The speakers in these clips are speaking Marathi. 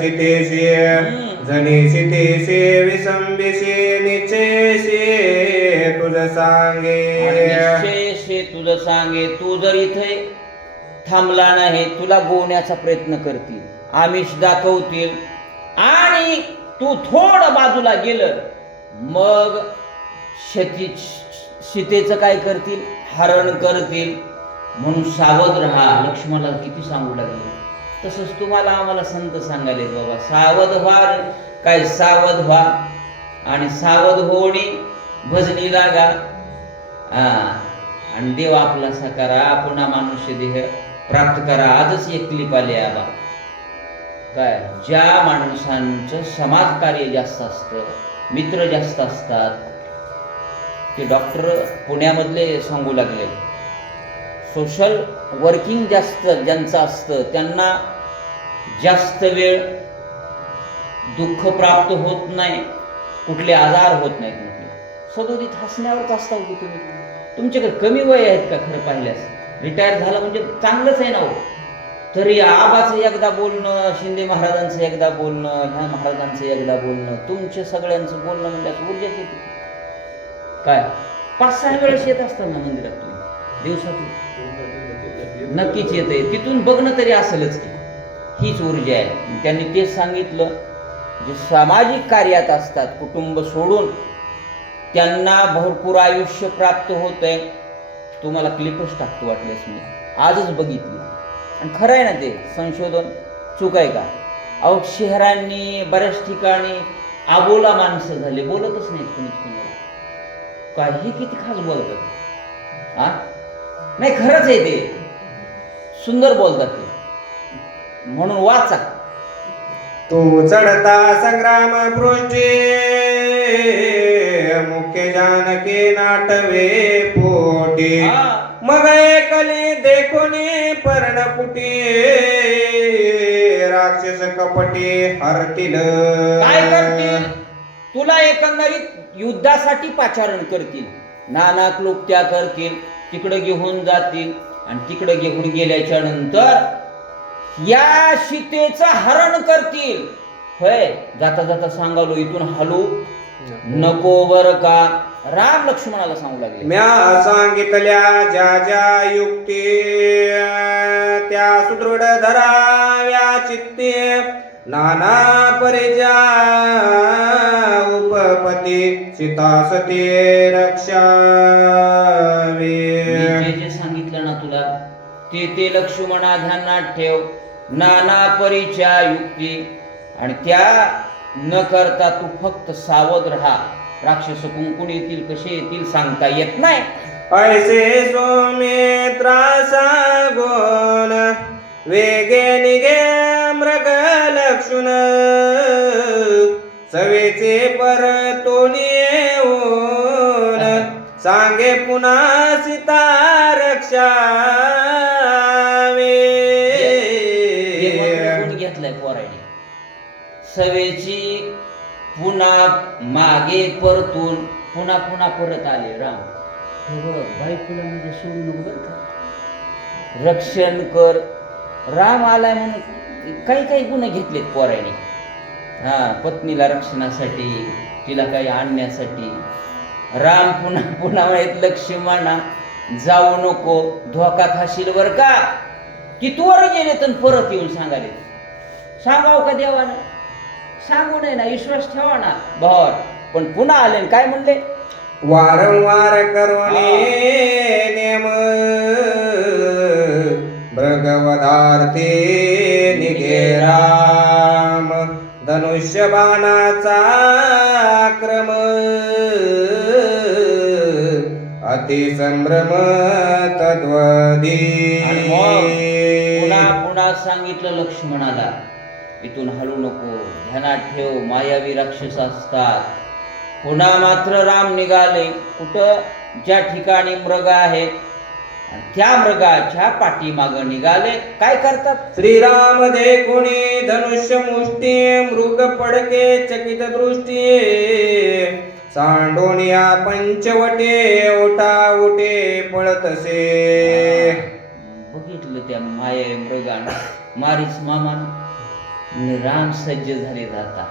सीतेशी जनी सीतेशी विसंबिशी निश्चयशी तुझ सांगे. निश्चयशी तुझ सांगे. तू जर इथे थांबला नाही, तुला गोवण्याचा प्रयत्न करतील, आमिष दाखवतील, आणि तू थोडं बाजूला गेलं, मग सीतेचं काय करतील? हरण करतील. म्हणून सावध राहा. लक्ष्मणाला किती सांगू लागले. तसंच तुम्हाला आम्हाला संत सांगायले, बाबा सावध व्हा, काय सावध व्हा, आणि सावध होणे भजनी लागा, आणि देव आपला साकारा, पुन्हा मनुष्य देह प्राप्त करा. आजच एक क्लिप आली आबा, काय ज्या माणसांचं समाज कार्य जास्त असतं, मित्र जास्त असतात, ते डॉक्टर पुण्यामधले सांगू लागले, सोशल वर्किंग जास्त ज्यांचं असतं त्यांना जास्त वेळ दुःख प्राप्त होत नाही, कुठले आजार होत नाहीत. म्हटले सदोदित हसण्यावरच असता होती तुम्ही. तुमच्याकडे कमी वय आहेत का? खरं पाहिल्यास रिटायर झालं म्हणजे चांगलंच आहे ना हो. तरी आबाचं एकदा बोलणं, शिंदे महाराजांचं एकदा बोलणं, ह्या महाराजांचं एकदा बोलणं, तुमच्या सगळ्यांचं बोलणं म्हणजे ऊर्जा येते. काय 5-6 वेळेस येत असतात ना मंदिरात तुम्ही दिवसातून? नक्कीच येते. तिथून बघणं तरी असेलच की हीच ऊर्जा आहे. त्यांनी तेच सांगितलं, जे सामाजिक कार्यात असतात, कुटुंब सोडून त्यांना भरपूर आयुष्य प्राप्त होतंय. तुम्हाला क्लिपच टाकतो वाटल्यास, मी आजच बघितली आणि खरं आहे ना ते संशोधन, चूक आहे का? अहो शहरांनी बऱ्याच ठिकाणी आबोला माणसं झाले, बोलतच नाहीत कोणीच कोणाला. काय हे किती खास बोलतात. नाही खरंच आहे, ते सुंदर बोलतात ते. म्हणून वाचा. तू चढता संग्राम पृष्ठी मुख्य जानकी नाटवे पोटी मग एकली देखुनी पर्णकुटी राक्षस कपटी हरतील. काय करतील? तुला एकंदरीत युद्धासाठी पाचारण करतील, नाना क्लुप्त्या करतील, तिकडे घेऊन जातील, आणि तिकडे घेऊन गेल्याच्या नंतर या सीतेचं हरण करतील. होय, जाता जाता सांगालो इथून हलू नको बर का. राम लक्ष्मणाला सांगू लागले, म्या सांगितल्या ज्या ज्या युक्ती त्या सुदृढ धराव्या चित्ते नाना परिजा उपपती सीतासती रक्षावे. जे सांगितलं ना तुला ते लक्ष्मणा ध्यानात ठेव. नाना परीच्या युक्ती, आणि त्या न करता तू फक्त सावध राहा. राक्षस कुंकुण येतील, कसे येतील सांगता येत नाही. ऐसे सोमित्रा सांगून वेगे निगे मृग लक्ष्मण सवेचे परतोनी येऊन सांगे पुन्हा सीता रक्षावे. घेतलाय पोराने सवेची पुन्हा मागे परतून पुन्हा पुन्हा परत आले. राम हे बघ, बायकोला म्हणजे सोडू नको बरं का, रक्षण कर. राम आलाय म्हणून काही काही गुन्हे घेतलेत पोराने. पत्नीला रक्षणासाठी, तिला काही आणण्यासाठी. राम पुन्हा पुन्हा म्हणत लक्ष्मणा जाऊ नको, धोका खाशील बर का. कितवर गेले तर परत येऊन सांगाले. सांगाव का देवानं? सांगू नये ना, विश्वास ठेवा ना भावावर. पण पुन्हा आले काय म्हणले, वारंवार करुणे नेम मृगवधार्थे निघे राम धनुष्यबाणाचा क्रम अतिसंभ्रम तद्वदी. पुन्हा पुन्हा सांगितलं लक्ष्मणाला, इथून हलू नको, ध्यानात ठेव, मायावी राक्षस असतात. पुन्हा मात्र राम निघाले कुठं? ज्या ठिकाणी मृग आहे त्या मृगाच्या पाठीमाग निघाले. काय करतात? श्रीराम देखुनी धनुष्य मुष्टी मृग पडके चकित दृष्टी सांडोनिया पंचवटे ओटा उटे पळतसे. बघितलं त्या माया मृगानं, मारीच मामान राम सज्ज झाले जाता.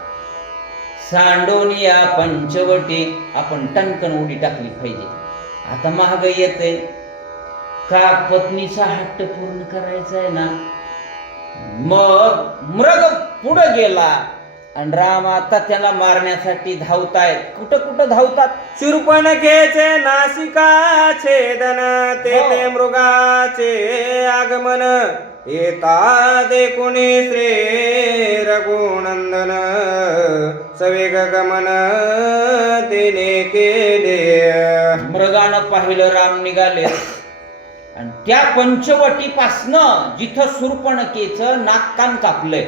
सांडोनिया पंचवटी आपण टणकन उडी टाकली पाहिजे. आता महाग येते का पत्नीचा हट्ट पूर्ण करायचा आहे ना. मग मृग पुढे गेला आणि राम आता त्याला मारण्यासाठी धावतायत. कुठं कुठं धावतात. शूर्पणखेचे नासिका छेदन तेथे मृगाचे आगमन येता देखुनी श्री रघुनंदन सवेग गमन तेने केले. मृगानं पाहिलं राम निघाले आणि त्या पंचवटीपासनं जिथं शूर्पणखेचं नाक कान कापलंय.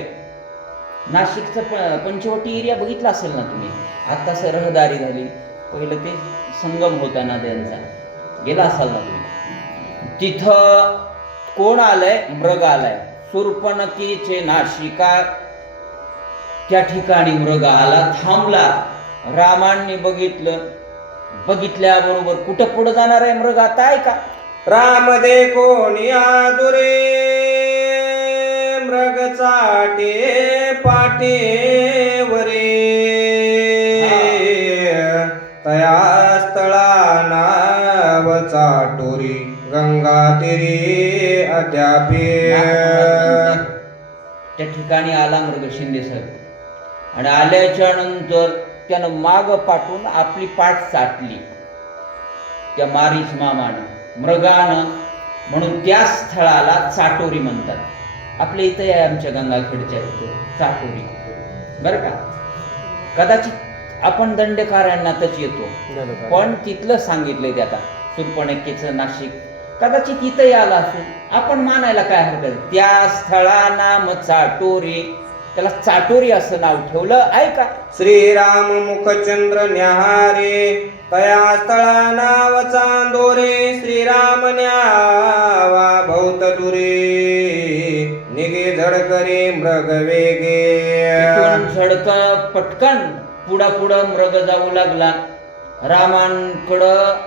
नाशिकचं पंचवटी एरिया बघितला असेल ना तुम्ही. आता रहदारी झाली. पहिलं ते संगम होता नद्यांचा. गेला असाल ना तुम्ही. तिथं कोण आलंय. मृग आलाय. शूर्पणखेचे नाशिका त्या ठिकाणी मृग आला, थांबला. रामांनी बघितलं. बघितल्याबरोबर कुठं पुढे जाणार आहे मृग आता आहे का. राम देखोनी आदुरे मृग चाटे पाठीवरे तया स्थळा नाव चाटोरी गंगा तिरी अद्यापी. त्या ठिकाणी आला मृग शिंदे साहेब आणि आल्याच्या नंतर त्यानं माग पाठवून आपली पाठ चाटली त्या मारीच मामानं मृगानं. म्हणून त्या स्थळाला चाटोरी म्हणतात. आपल्या इथं आहे आमच्या गंगाखेडच्या चाटोरी बरं का. कदाचित आपण दंडकारण्यातच येतो पण तिथलं सांगितलंय ते. आता शूर्पणखेचं नाशिक कदाचित इथंही आला असेल. आपण मानायला काय हरकत. त्या स्थळा नाम चाटोरी. त्याला चाटोरी असं नाव ठेवलं आहे का. श्रीराम मुखचंद्र न्याहारे तया स्थळा नाव चांदोरे श्रीराम न्यावा भौत दुरे निगे झडकरे मृग वेगे. झडक पटकन पुढा मृग जाऊ लागला.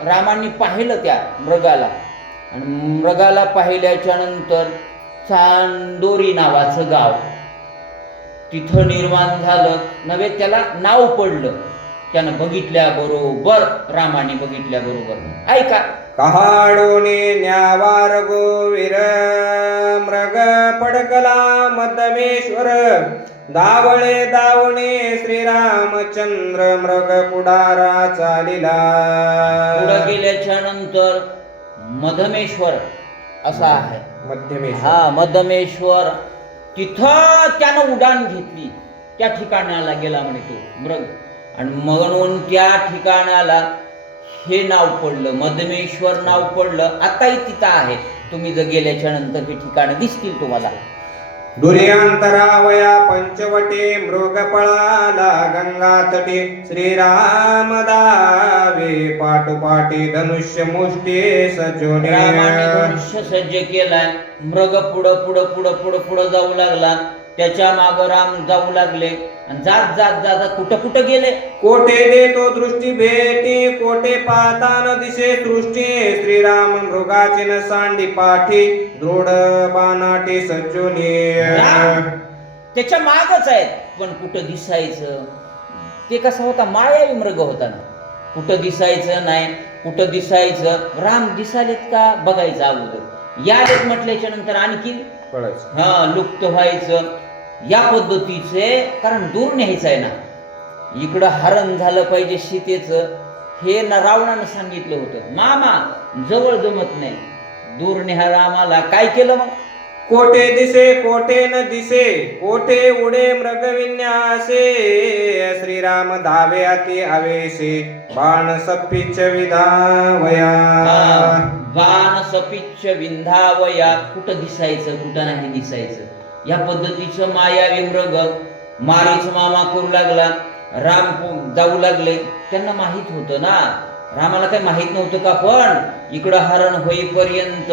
रामांनी पाहिलं त्या मृगाला आणि मृगाला पाहिल्याच्या नंतर चांदोरी नावाचं गाव तिथं निर्माण झालं. नव्हे त्याला नाव पडलं. त्यानं बघितल्याबरोबर रामाने बघितल्याबरोबर ऐका. कहाडोने न्यावार गोवीर मृग पडकला मदमेश्वर दावळे दावणे श्रीरामचंद्र मृग पुढारा चालिला. पुढे गेल्याच्या नंतर मधमेश्वर असा आहे. मध्यमेश्वर मधमेश्वर तिथं त्यानं उडान घेतली. त्या ठिकाणाला गेला म्हणे तो मृग आणि म्हणून त्या ठिकाणाला हे नाव पडलं. मधमेश्वर नाव पडलं. आताही तिथं आहे. तुम्ही जर गेल्याच्या नंतर हे ठिकाण दिसतील तुम्हाला. दुर्यांतरावया पंचवटे मृग पळाला गंगा तटे श्रीराम दावे पाठोपाठी धनुष्य मुष्टी सजोने. रामाने धनुष्य सज्ज केलाय. मृग पुढं जाऊ लागला. त्याच्या माग राम जाऊ लागले आणि जात कुठं गेले. कोठे देतो दृष्टी भेटी कोठे पाहतान दिसे दृष्टी श्रीराम मृगाची न सांडी पाठी दृढ बाणाटी सज्जोनी. त्याच्या मागच आहेत पण कुठं दिसायचं. ते कसं होता मायावी मृग होता ना. कुठं दिसायचं नाही. कुठं दिसायचं. राम दिसालेत का बघायचं अगोदर. यालेत म्हटल्याच्या नंतर आणखी लुप्त व्हायचं. या पद्धतीचे कारण दूर न्यायचं आहे ना. इकडं हरण झालं पाहिजे सीतेचं. हे ना रावणानं सांगितलं होतं. मामा जवळ जमत नाही. दूर न्या रामाला. काय केलं मग. कोठे दिसे कोठे न दिसे कोठे उडे मृगविन्यासे श्रीराम धावे अति आवेशे बाण सपिच विधावया. बाण सपिच विंधावया. कुठं दिसायचं कुठं नाही दिसायचं. या पद्धतीचं मायावी मृग मारीच मामा करू लागला. राम जाऊ लागले. त्यांना माहित होतं ना. रामाला काही माहित नव्हतं का. पण इकडं हरण होईपर्यंत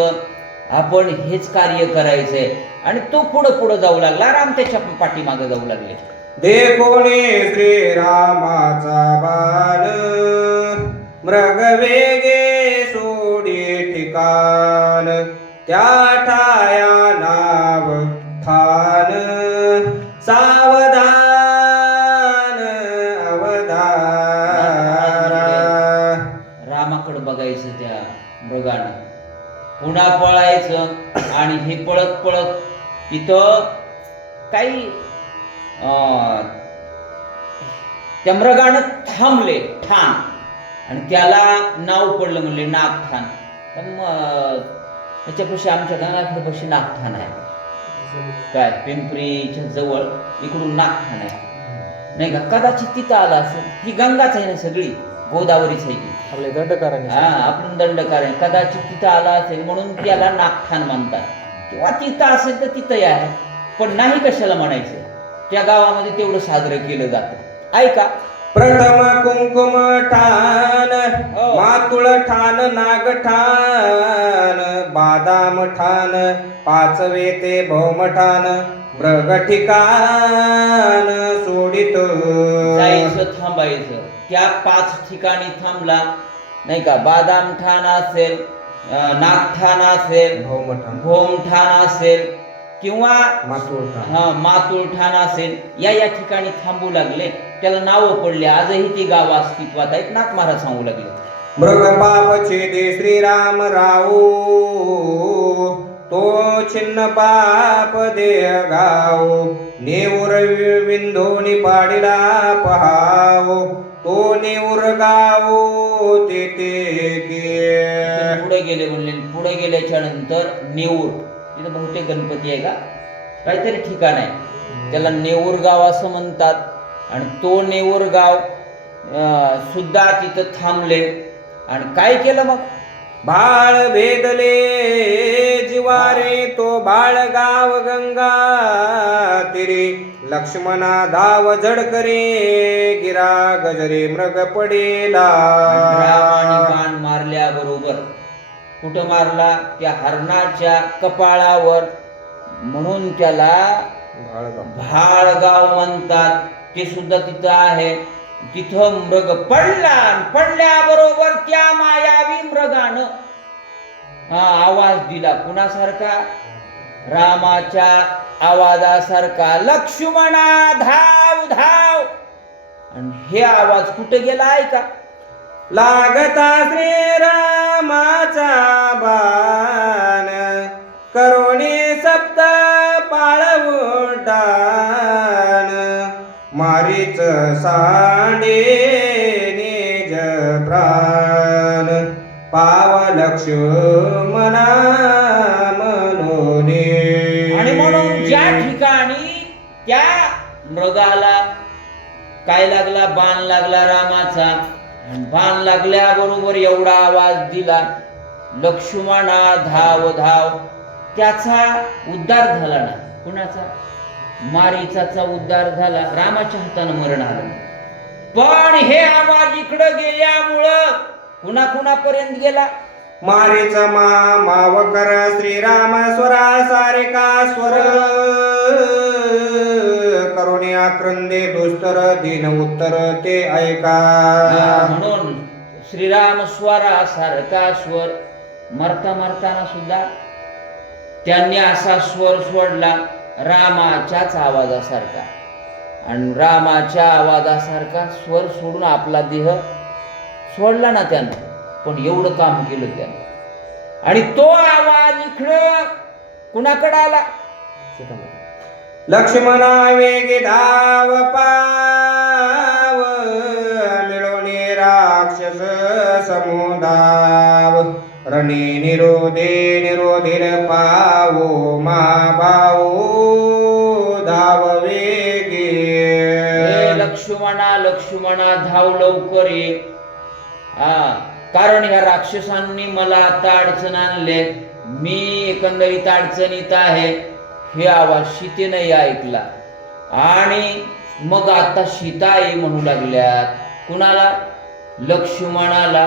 आपण हेच कार्य करायचंय. आणि तो पुढं जाऊ लागला. राम त्याच्या पाठीमागे जाऊ लागले. देखोने श्रीरामाचा बाण मृग वेगे सोडी ठिकाण त्या ठाया नाव ठाण सावधान अवधारा. रामाकडे बघायचं त्या मृगानं, पुन्हा पळायचं आणि हे पळत पळत तिथं काही त्या मृगानं थांबले ठाण, आणि त्याला नाव पडलं म्हणले नागठाण. त्याच्यापाशी आमच्या गंगाखेडपाशी नागठाण आहे, काय पिंपरीच्या जवळ इकडून नागठाण आहे नाही का. कदाचित तिथं आला असेल, ही गंगाच आहे ना सगळी, गोदावरीच आहे की आपले दंडकारणी. आपण दंडकार आहे, कदाचित तिथं आला असेल म्हणून त्याला नागठाण म्हणतात. किंवा तिथं असेल तर तिथंही आहे, पण नाही कशाला म्हणायचं, त्या गावामध्ये तेवढं साजरं केलं जातं. ऐका, प्रथम कुंकुम ठाण, मातुळ ठाण, नाग ठाण, बादाम ठाण, पाचवे ते भौम ठाण, मृग ठिकाण सोडितो. जायचं थांबायचं, त्या 5 ठिकाणी थांबला नाही का. बादाम ठाण असेल, नागठाण असेल, भौम ठाण असेल किंवा मातुळ ठाण असेल, या ठिकाणी थांबू लागले. त्याला नावं पडले, आजही ती गाव अस्तित्वात आहेत. नाथ महाराज सांगू लागले, मृग पाप छेदे श्रीराम राऊ, तो छिन्न पाप देह गाव, नेऊर विंधोनी पाडिला पहाव, तो नेऊर गाव तेथे पुढे गेले म्हणले. पुढे गेल्याच्या नंतर नेऊर, तिथं बहुतेक गणपती आहे का काहीतरी ठिकाण आहे, त्याला नेऊर गाव असं म्हणतात. आणि तो नेऊर गाव सुद्धा तिथं थांबले. आणि काय केलं मग, बाळ भेदले जिवारे, तो बाळ गाव गंगा तिरे, लक्ष्मणा धाव झडकरे, गिरा गजरे मृग पडेला. रामाने बाण मारल्याबरोबर कुठं मारला, त्या हरणाच्या कपाळावर, म्हणून त्याला भाळगाव म्हणतात. ते सुद्धा तिथं आहे. तिथं मृग पडला, पडल्याबरोबर त्या मायावी मृगानं आवाज दिला. कुणासारखा, रामाच्या आवाजासारखा, लक्ष्मणा धाव धाव. आणि हे आवाज कुठे गेला ऐका, लागता श्रीरामाचा बाण, करुणे सप्त पाळवुडान, मारीच सांडे निज प्राण, पाव लक्ष्मणा मनोने. आणि म्हणून ज्या ठिकाणी त्या मृगाला काय लागला, बाण लागला रामाचा, आणि बाण लागल्याबरोबर एवढा आवाज दिला, लक्ष्मणा धाव धाव. त्याचा उद्धार झाला ना. कुणाचा, मारीचाचा उद्धार झाला, रामाच्या हातानं मरण आलं. पण हे आवाज इकडं गेल्यामुळं कुणापर्यंत गेला, मारीच मावकर श्रीराम स्वरा सारिका स्वर, करुणे आक्रंदे दुस्तर दिन उत्तर ते ऐका. म्हणून श्रीराम स्वरा सारखा स्वर, मरता मरताना सुद्धा त्यांनी असा स्वर सोडला रामाच्याच आवाजासारखा. आणि रामाच्या आवाजासारखा स्वर सोडून आपला देह सोडला ना त्यानं, पण एवढं काम केलं त्यानं. आणि तो आवाज इकडं कुणाकडे आला, लक्ष्मणा वेगे धाव पाव, मिळवणे राक्षस समुदाव, रणे निरोधीर पावो मा भाऊ धाव वेगे. लक्ष्मणा धाव लवकर ये. कारण ह्या राक्षसांनी मला आता अडचण आणले, मी एकंदरीत अडचणीत आहे. हे आवाज सीतेने ऐकला आणि मग आता सीता आई म्हणू लागल्यात. कुणाला, लक्ष्मणाला.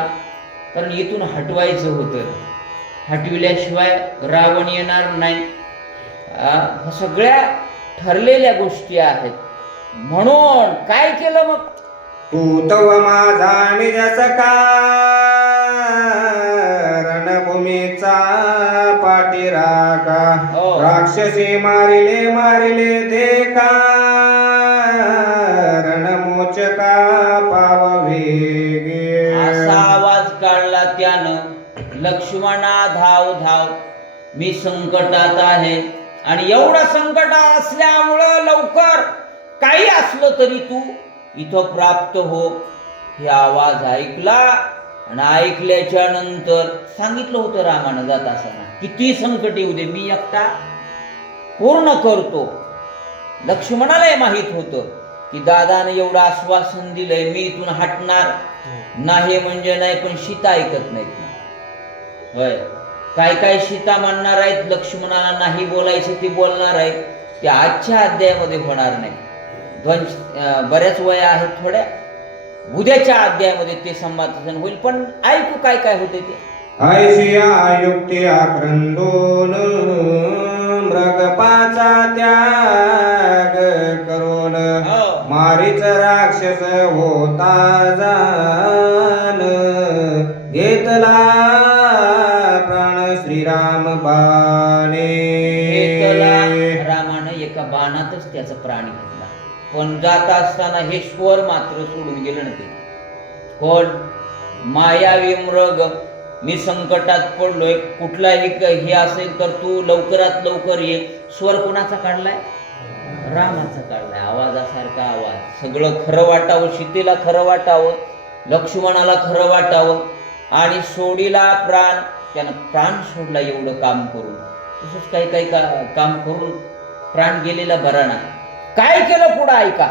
कारण इथून हटवायचं होतं, हटविल्याशिवाय रावण येणार नाही. ह्या सगळ्या ठरलेल्या गोष्टी आहेत. म्हणून काय केलं मग, तू तव माझा निज सखा, रणभूमी भूमीचा पाठीराखा हो. राक्षसी मारिले देखा रणमोचका पाववेगे असा आवाज काढला त्यानं, लक्ष्मणा धाव धाव, मी संकटात आहे आणि एवढं संकट असल्यामुळं लवकर काही असलं तरी तू इथं प्राप्त हो. हे आवाज ऐकला आणि ऐकल्याच्या नंतर सांगितलं होतं रामानं जात असताना, किती संकट येऊ दे मी एकटा पूर्ण करतो. लक्ष्मणालाही माहित होतं की दादानं एवढं आश्वासन दिलंय, मी इथून हटणार नाही म्हणजे नाही, पण सीता ऐकत नाहीत ना. होय, काय काय सीता म्हणणार आहेत, लक्ष्मणाला नाही बोलायचं ते बोलणार आहेत, ते आजच्या अध्यायामध्ये होणार नाही. बऱ्याच वया आहेत थोड्या, उद्याच्या अध्यायामध्ये ते संभाषण होईल. पण ऐकू काय काय होते ते. ऐशिया युक्ती आक्रंदोन मृगपाचा त्याग करून मारीच राक्षस होता जान घेतला प्राण श्रीराम बाणे. रामानं एका बाणातच त्याचा प्राण घेतला. पण जात असताना हे स्वर मात्र सोडून गेलं ना ते. कोण? मायावी मृग, मी संकटात पडलोय, कुठलाही हे असेल तर तू लवकरात लवकर ये. स्वर कुणाचा काढलाय? रामाचा काढलाय. आवाजासारखा आवाज. सगळं खरं वाटावं, सीतेला खरं वाटावं, लक्ष्मणाला खरं वाटावं, आणि सोडीला प्राण, त्यानं प्राण सोडला एवढं काम करून. तसंच काही काही काम करून प्राण गेलेला बरा ना. काय केलं पुढं ऐका.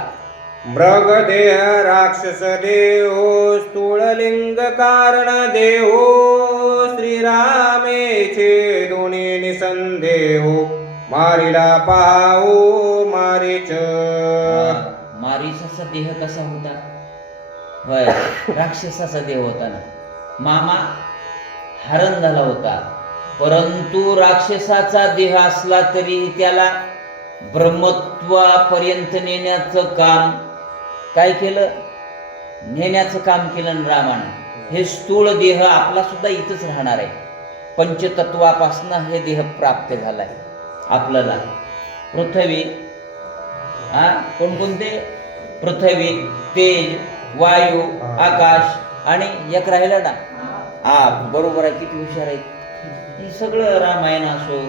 मृग देह राक्षस देहो स्थूळलिंग कारण देहो श्रीरामेचे दोन्ही निसंदेहो मारिला पाहू मारीच. मारीचाचा देह कसा होता? होय, राक्षसाचा देह होता ना. मामा हरण झाला होता, परंतु राक्षसाचा देह असला तरी त्याला ब्रह्मत्वापर्यंत नेण्याचं काम काय केलं? नेण्याचं काम केलं रामानं. हे स्थूळ देह आपला सुद्धा इथंच राहणार आहे. पंचतत्वापासनं हे देह प्राप्त झालाय आपल्याला. पृथ्वी, कोणकोणते? पृथ्वी, तेज, वायू, आकाश, आणि एक राहिलं ना, बरोबर आहे, किती हुशार आहेत. हे सगळं रामायण असो,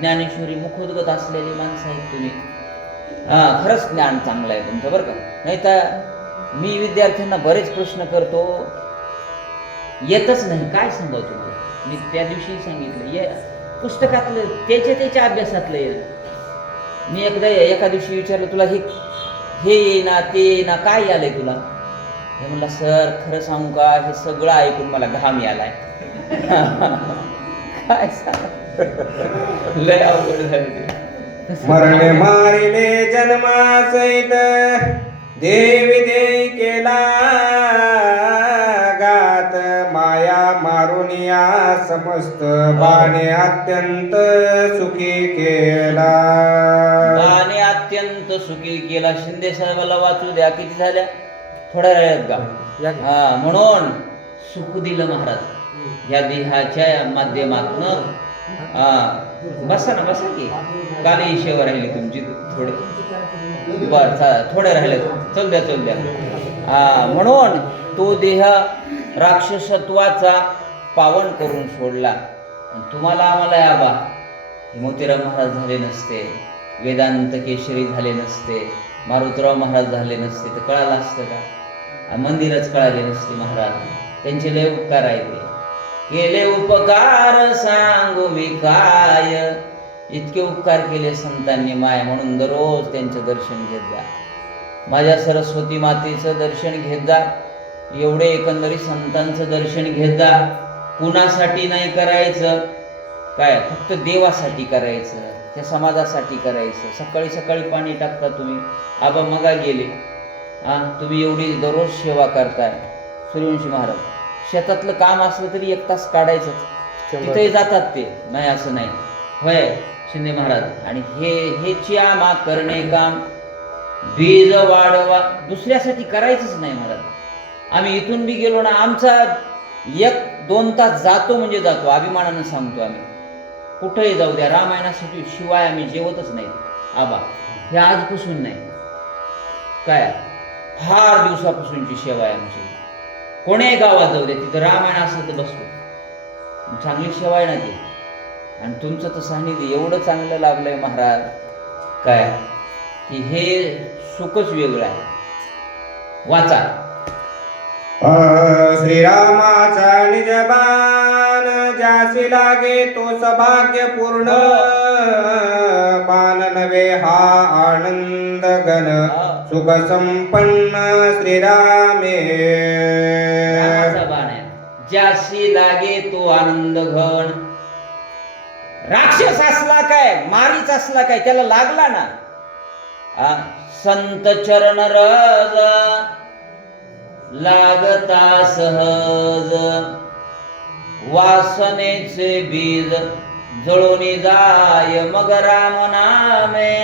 ज्ञानेश्वरी मुखोद्गत असलेली माणसं आहेत तुम्ही. खरंच ज्ञान चांगलं आहे तुमचं बरं का. नाही तर मी विद्यार्थ्यांना बरेच प्रश्न करतो, येतच नाही. काय सांगाव तुम्हाला? मी त्या दिवशी सांगितलं, पुस्तकातलं त्याच्या अभ्यासातलं येईल. मी एका दिवशी विचारलं, तुला हे येईना ते येईना, काय आलंय तुला? हे म्हणला, सर खरं सांगू का, हे सगळं ऐकून मला घाम यालाय. काय सांग, लय अवघड झाले. मरणे मारिले जन्मासहित देवी देई केला गात माया मारून या समस्त बाणे अत्यंत सुखी केला. बाणे अत्यंत सुखी केला. शिंदे साहेबाला वाचू द्या, किती झाल्या? थोड्या राहिल्यात का? म्हणून सुख दिलं महाराज या देहाच्या माध्यमातून. बसा ना, बसा की. काली शेवा राहिली तुमची थोडे, बर थोडे राहिले, चल द्या. म्हणून तो देह राक्षसत्वाचा पावन करून सोडला. तुम्हाला आम्हाला आबा मोतीराम महाराज झाले नसते, वेदांत केशरी झाले नसते, मारुतराव महाराज झाले नसते तर कळालं असतं का? मंदिरच कळाले नसते महाराज. त्यांचे लय उपकार आहे. ते केले उपकार सांगू मी काय, इतके उपकार केले संतांनी माय. म्हणून दररोज त्यांचं दर्शन घेत जा. माझ्या सरस्वती मातेचं दर्शन घेत जा. एवढे एकंदरीत संतांचं दर्शन घेत जा. कुणासाठी नाही करायचं, काय फक्त देवासाठी करायचं, त्या समाजासाठी करायचं. सकाळी सकाळी पाणी टाकता तुम्ही, आबा मगा गेले. तुम्ही एवढी दररोज सेवा करताय. सूर्यवंशी महाराज शेतातलं काम असलं तरी 1 तास काढायचं, तिथेही जातात ते, नाही असं नाही. होय शिंदे महाराज. आणि हे चियामा करणे काम, बीज वाढवा, दुसऱ्यासाठी करायचंच नाही महाराज. आम्ही इथून बी गेलो ना, आमचा 1-2 तास जातो म्हणजे जातो, अभिमानानं सांगतो आम्ही. कुठेही जाऊ द्या, रामायणासाठी शिवाय आम्ही जेवतच नाही आबा. हे आजपासून नाही, काय फार दिवसापासूनची सेवा आहे आमची. कोण्याही गावात जाऊ द्या, तिथं रामायण असलं तर बसतो. चांगली सेवा आहे ना ती. आणि तुमचं तर सान्निध्य एवढं चांगलं लाभलंय महाराज, काय की हे सुखच वेगळं आहे. वाचा. श्रीरामाचा निजबाण ज्यासी लागे तो सभाग्य पूर्ण, बाण नवे हा आनंद घन, सुख संपन्न श्रीरामे. रामाचा बाण आहे, ज्यासी लागे तो आनंद घन. राक्षस असला काय, मारीच असला काय, त्याला लागला ना. संत चरण रज लागता सहज, वासनेचे बीज जळूनी जाय मग राम नामे.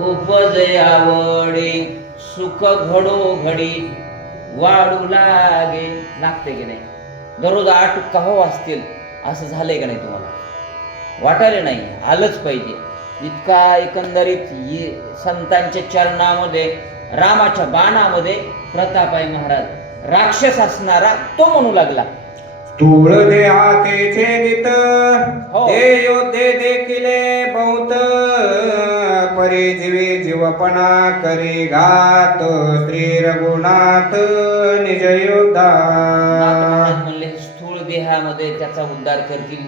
उपजे आवडी सुख घडोघडी वाढू लागे. लागते की नाही? दररोज 8 कहो असतील असं झालंय का नाही तुम्हाला? वाटायला नाही, आलंच पाहिजे. इतका एकंदरीत संतांच्या चरणामध्ये, रामाच्या बाणामध्ये प्रताप आहे महाराज. राक्षस असणारा तो म्हणू लागला, स्थूळ देहाते छेदित हो. ते योद्धे देखिले बहुत, परिजीवी जीवपणा करी घात, श्री रघुनाथ निज योद्धा. म्हणले स्थूळ देहामध्ये त्याचा उद्धार करतील,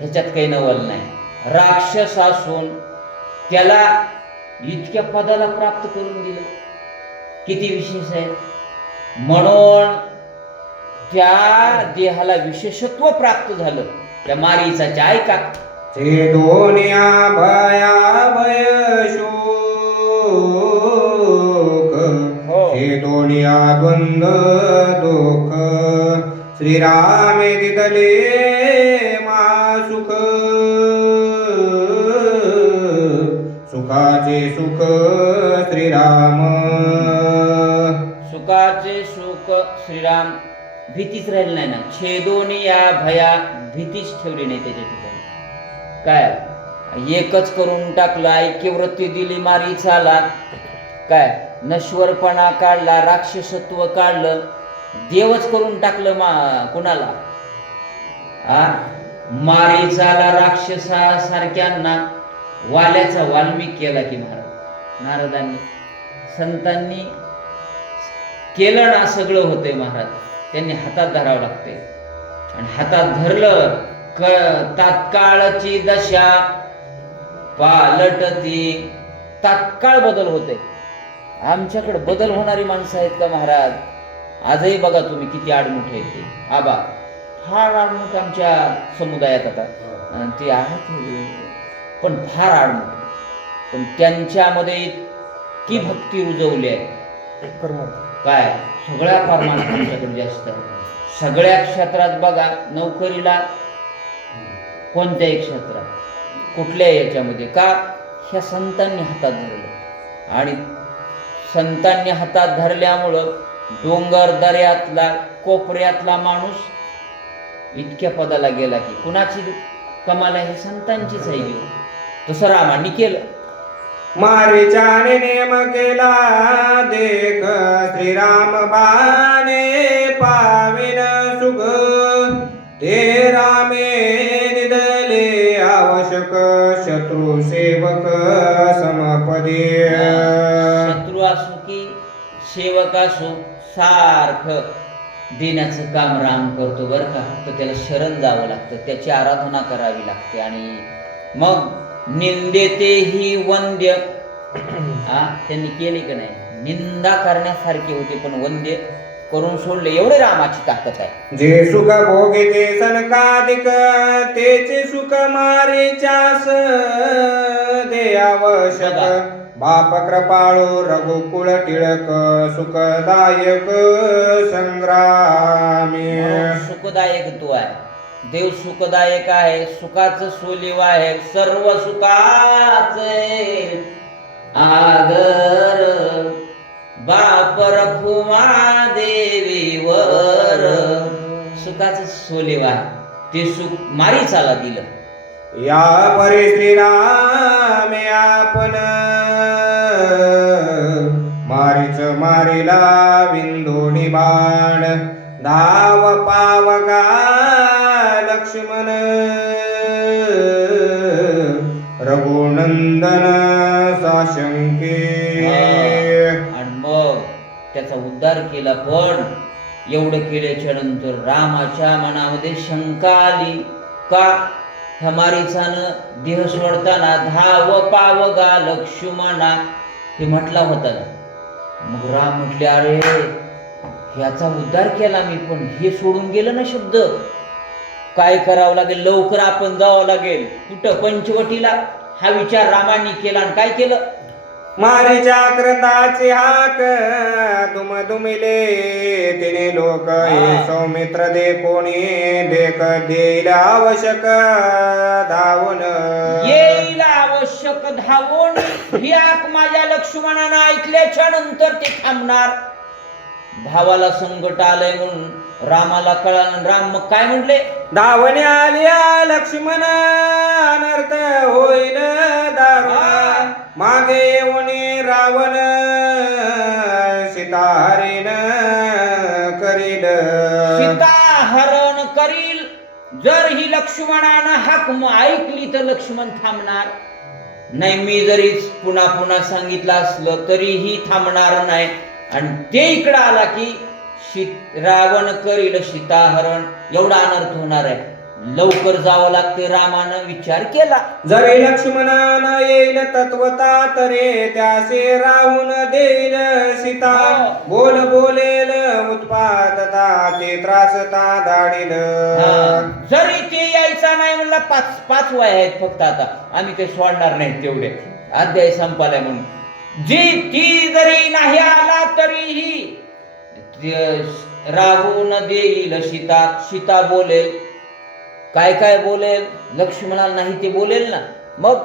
ह्याच्यात काही नवल नाही. राक्षस असून त्याला इतक्या पदाला प्राप्त करून दिलं, किती विशेष आहे. म्हणून त्या देहाला विशेषत्व प्राप्त झालं त्या मारीचाच्या. ऐका. ते दोन्या भया भय शोक, हे दोन्या द्वंद दुःख, श्रीरामे दिदले सुख, सुखाचे सुख श्रीराम. सुखाचे सुख श्रीराम. भीतीच राहिली नाही ना. छेदोनी या भया, भीतीच ठेवली नाही त्याच्या ठिकाणी. काय एकच करून टाकलं, ऐक्यवृत्ती दिली मारीचाला. काय नश्वरपणा काढला, राक्षसत्व काढलं, देवच करून टाकलं कुणाला? मारीचाला राक्षसासारख्यांना वाल्याचा वाल्मिक केला की महाराज. नारदांनी, संतांनी केलं ना, सगळं होतंय महाराज. त्यांनी हातात धरावं लागते, आणि हातात धरलं तात्काळची दशा पालटती. तात्काळ बदल होते. आमच्याकडे बदल होणारी माणसं आहेत का महाराज? आजही बघा तुम्ही किती आडमुठ आहेत ते. आबा फार आडमुठ आमच्या समुदायात आता ते आहेत, पण फार आडमुठ. पण त्यांच्यामध्ये इतकी भक्ती रुजवली आहे, काय सगळ्या परमार्थ आमच्याकडे जास्त आहे. सगळ्या क्षेत्रात बघा, नोकरीला कोणत्याही क्षेत्रात, कुठल्याही याच्यामध्ये, का ह्या संतांनी हातात धरलं. आणि संतांनी हातात धरल्यामुळं डोंगर दऱ्यातला, कोपऱ्यातला माणूस इतक्या पदाला गेला की कुणाची कमाल आहे? संतांचीच आहे. तसं रामांनी केलं. मारीचाने नेम केला देख, श्रीराम बाणे पाविन सुख, ते रामे निदले आवश्यक, शत्रू सेवक समपदे. शत्रू असो की सेवक असो, सारखं देण्याचं काम राम करतो बरं का. तर त्याला शरण जावं लागतं, त्याची आराधना करावी लागते. आणि मग निंदेते ही वंद्य. त्यांनी केली का नाही? निंदा करण्यासारखी होती, पण वंद्य करून सोडले. एवढे रामाची ताकद आहे. जे सुख भोगिते सनकादिक, तेचे सुख मारीचास दे आवश्यक. बाप कृपाळू रघुकुळ टिळक, सुखदायक संग्रामी. सुखदायक तू आहे. देव सुखदायक आहे, सुखाचं सोलिव आहे. सर्व सुखाचे आदर बाप रखुमा देवीवर, सुखाचं सोलेवा ते सुख मारीचाला दिलं. या परी श्रीराम आपण मारीच मारिला बिंदोडी बाण धाव पावगा लक्ष्मण रघुनंदन साशंके. आणि मग त्याचा उद्धार केला. पण एवढं केल्याच्या नंतर रामाच्या मनामध्ये शंका आली. का? ह्या मारीचानं देह सोडताना धाव पावगा लक्ष्मणा हे म्हटला होता ना. मग राम म्हटले, अरे ह्याचा उद्धार केला मी, पण हे सोडून गेलं ना शब्द. काय करावं लागेल? लवकर आपण जावं लागेल. कुठं? पंचवटीला. हा विचार रामांनी केला. आणि काय केलं? मारीच्या क्रंदाची हाक दुमदुमिले तिने लोक हे सौमित्र दे कोणी देख देईल आवश्यक धावून येईल आवश्यक धावून. ही हाक माझ्या लक्ष्मणानं ऐकल्याच्या नंतर ते थांबणार. भावाला संकट आलंय म्हणून रामाला कळालं. राम मग काय म्हटले? धावणे आलिया लक्ष्मण अनर्थ होईल दारुण मागे येऊन रावण सीताहरण करील. सीताहरण करील. जर ही लक्ष्मणानं हाक ऐकली तर लक्ष्मण थांबणार नाही. मी जरी पुन्हा पुन्हा सांगितलं असलं तरीही थांबणार नाही. आणि ते इकडं आला की रावण करील सीताहरण. एवढा अनर्थ होणार आहे. लवकर जावं लागते. रामानं विचार केला. जरी लक्ष्मणानं येईल तत्वता तरे त्यासे राहून देईल सीता. बोल बोलेल उत्पादता ते त्रासता धाडील. जरी ते यायचा नाही म्हणला. पाच वय आहेत फक्त. आता आम्ही काही सोडणार नाही तेवढे. अध्याय संपालाय म्हणून ती जरी नाही आला तरीही राहून देईल सीता. सीता बोलेल. काय काय बोलेल? लक्ष्मणाला नाही ते बोलेल ना. मग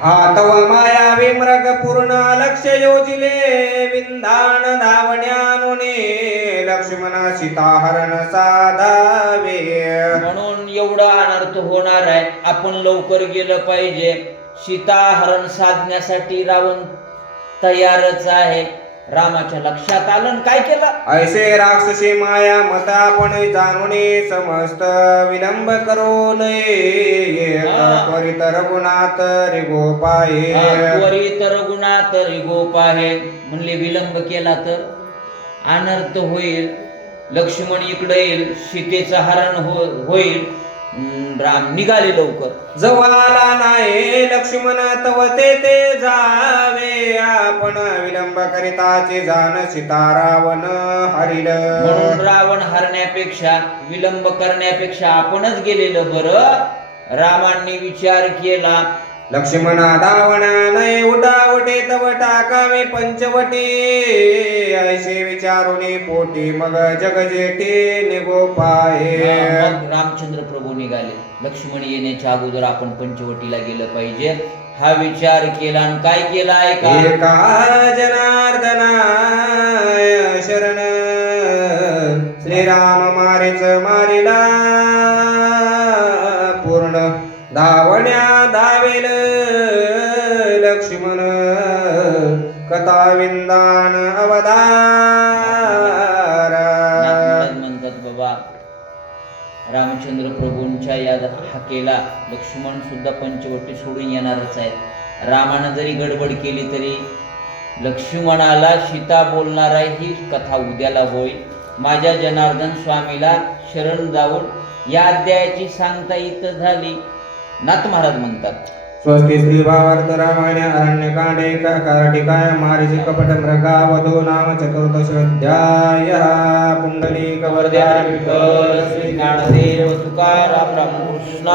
हा तव मायावी मृग पूर्ण लक्ष योजिले विंधान धावण्यानुने लक्ष्मण सीताहरण साधावे. म्हणून एवढा अनर्थ होणार आहे. आपण लवकर गेलं पाहिजे. सीताहरण साधण्यासाठी रावण तयारच आहे. रामाच्या लक्षात आलं. काय केलं? ऐसे राक्षसी माया मत आपण जाणून समस्त विलंब करू नये. त्वरित रघुनाथ रिगोपाहे. त्वरित रघुनाथ रिगोपाहे म्हणले. विलंब केला तर अनर्थ होईल. लक्ष्मण इकडे येईल. सीतेचं हरण होईल. राम निघाले लवकर. जवाला नाही लक्ष्मण तव ते जावे. आपण विलंब करिताचे जाण सीता रावण हरिल. म्हणून रावण हरण्यापेक्षा विलंब करण्यापेक्षा आपणच गेलेलं बरं. रामांनी विचार केला. लक्ष्मणा धावणा नाही उठावटे तव टाकावे पंचवटी. ऐसे विचारुनी पोटी मग जग जेठी निगोपाहे. मग रामचंद्र प्रभू निघाले. लक्ष्मण येण्याच्या अगोदर आपण पंचवटीला गेलं पाहिजे हा विचार केला. आणि काय केला? ऐका. एका जनार्दनाय शरण श्रीराम मारीच मारिला पूर्ण धावण्या धावेल लक्ष्मण कथा विंदान अवतार. म्हणतात बाबा रामचंद्र प्रभूंच्या या हाकेला लक्ष्मण सुद्धा पंचवटी सोडून येणारच आहे. रामानं जरी गडबड केली तरी लक्ष्मणाला सीता बोलणार आहे ही कथा उद्याला होईल. माझ्या जनार्दन स्वामीला शरण जाऊन या अध्यायाची सांगता इथं झाली. नाथ महाराज म्हणतात. स्वस्ति श्री भावार्थ रामायण अरण्यकांडे कारटिकाय मारीची कपट मृगा वधू नाम चतुर्दशोऽध्याय. पुंडलीक वरदाय विठ्ठल श्री ज्ञानदेव तुकाराम रामकृष्ण.